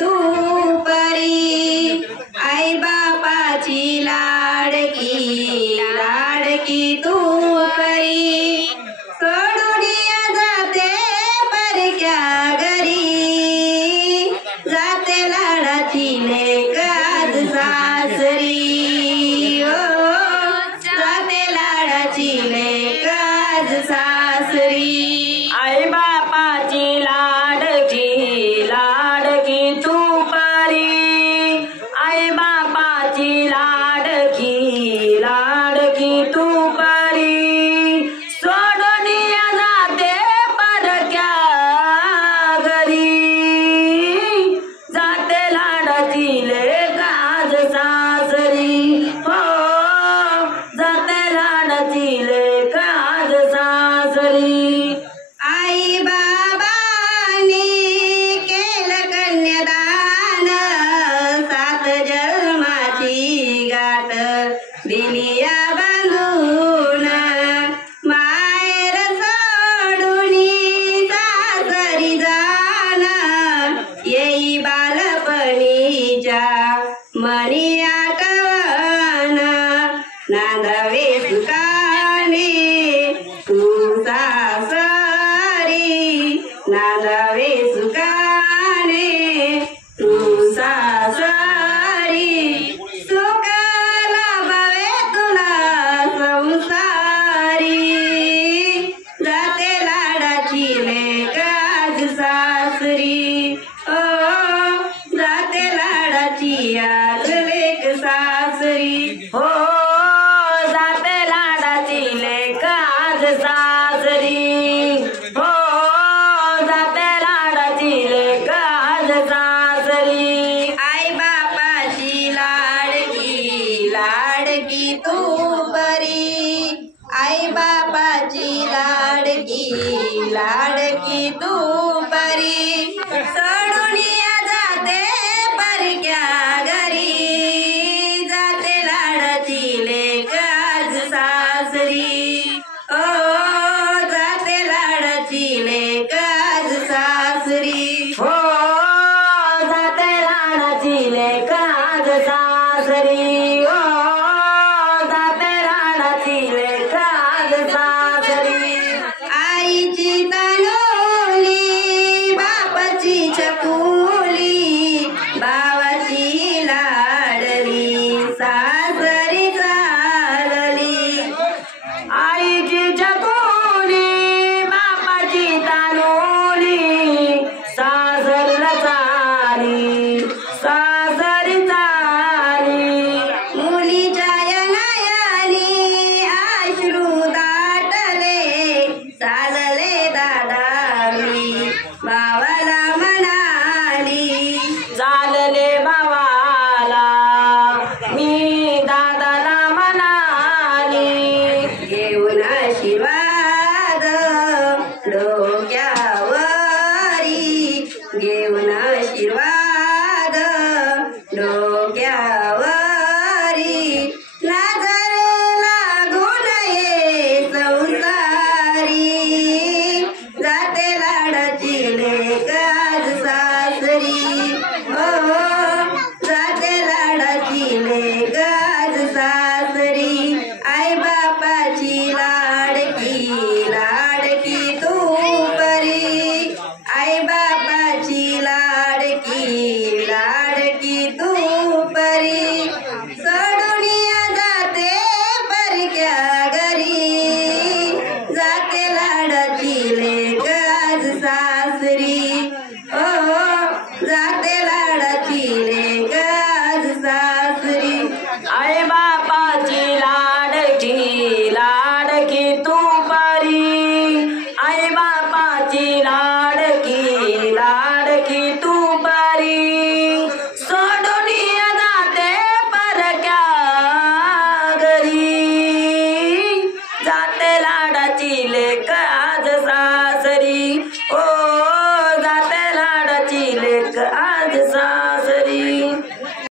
तू परी, आई बापाची लाडकी लाडकी तू परी, सोडून जाते परक्या घरी, जाते लाडाची लेक आज सासरी, ओ जाते लाडाची लेक आज सासरी। आई बापाची लाडकी लाडकी तू परी, आई बापाची लाडकी लाडकी तू परी, सोडून जाते परक्या घरी, जाते लाडाची लेक आज सासरी, हो जाते लाडाची लेक आज सासरी। आई बाबांनी केलं कन्यादान, 7 जन्माची गाठ दिली या बांधून, माहेर सोडून सासरी जाण, येई बालपणीच्या मनी आठवण, नांदावे सुखाने तू सासरी, नांदावे सुखाने तू सासरी, सुख लाभावे तुला संसारी, जाते लाडाची लेक आज सासरी, ओ जाते लाडाची आज लेक सासरी, हो जाते लाडाची लेक आज सासरी, हो जाते लाडाची लेक आज सासरी। आई बापाची लाडकी लाडकी तू परी, आई बापाची लाडकी लाडकी तू परी, सोडून जाते परक्या घरी, जाते लाडाची लेक आज सासरी, ओ जाते लाडाची लेक आज सासरी, हो जाते लाडाची लेक आज सासरी, हो जाते लाडाची लेक आज सासरी। आईची तनुली बापाची चकुली, भावाची लाडली सासरी चालली, आईची चकुली बापाची तानुली, सासरला चाली सासरी चाली, मुलीच्या नयनी अश्रू दाटले, चालले दादाली भावाला म्हणाली, चालले भावाला मी दादाला म्हणाली, घेऊन आशीर्वाद डोक्यावरी, घेऊन आशीर्वाद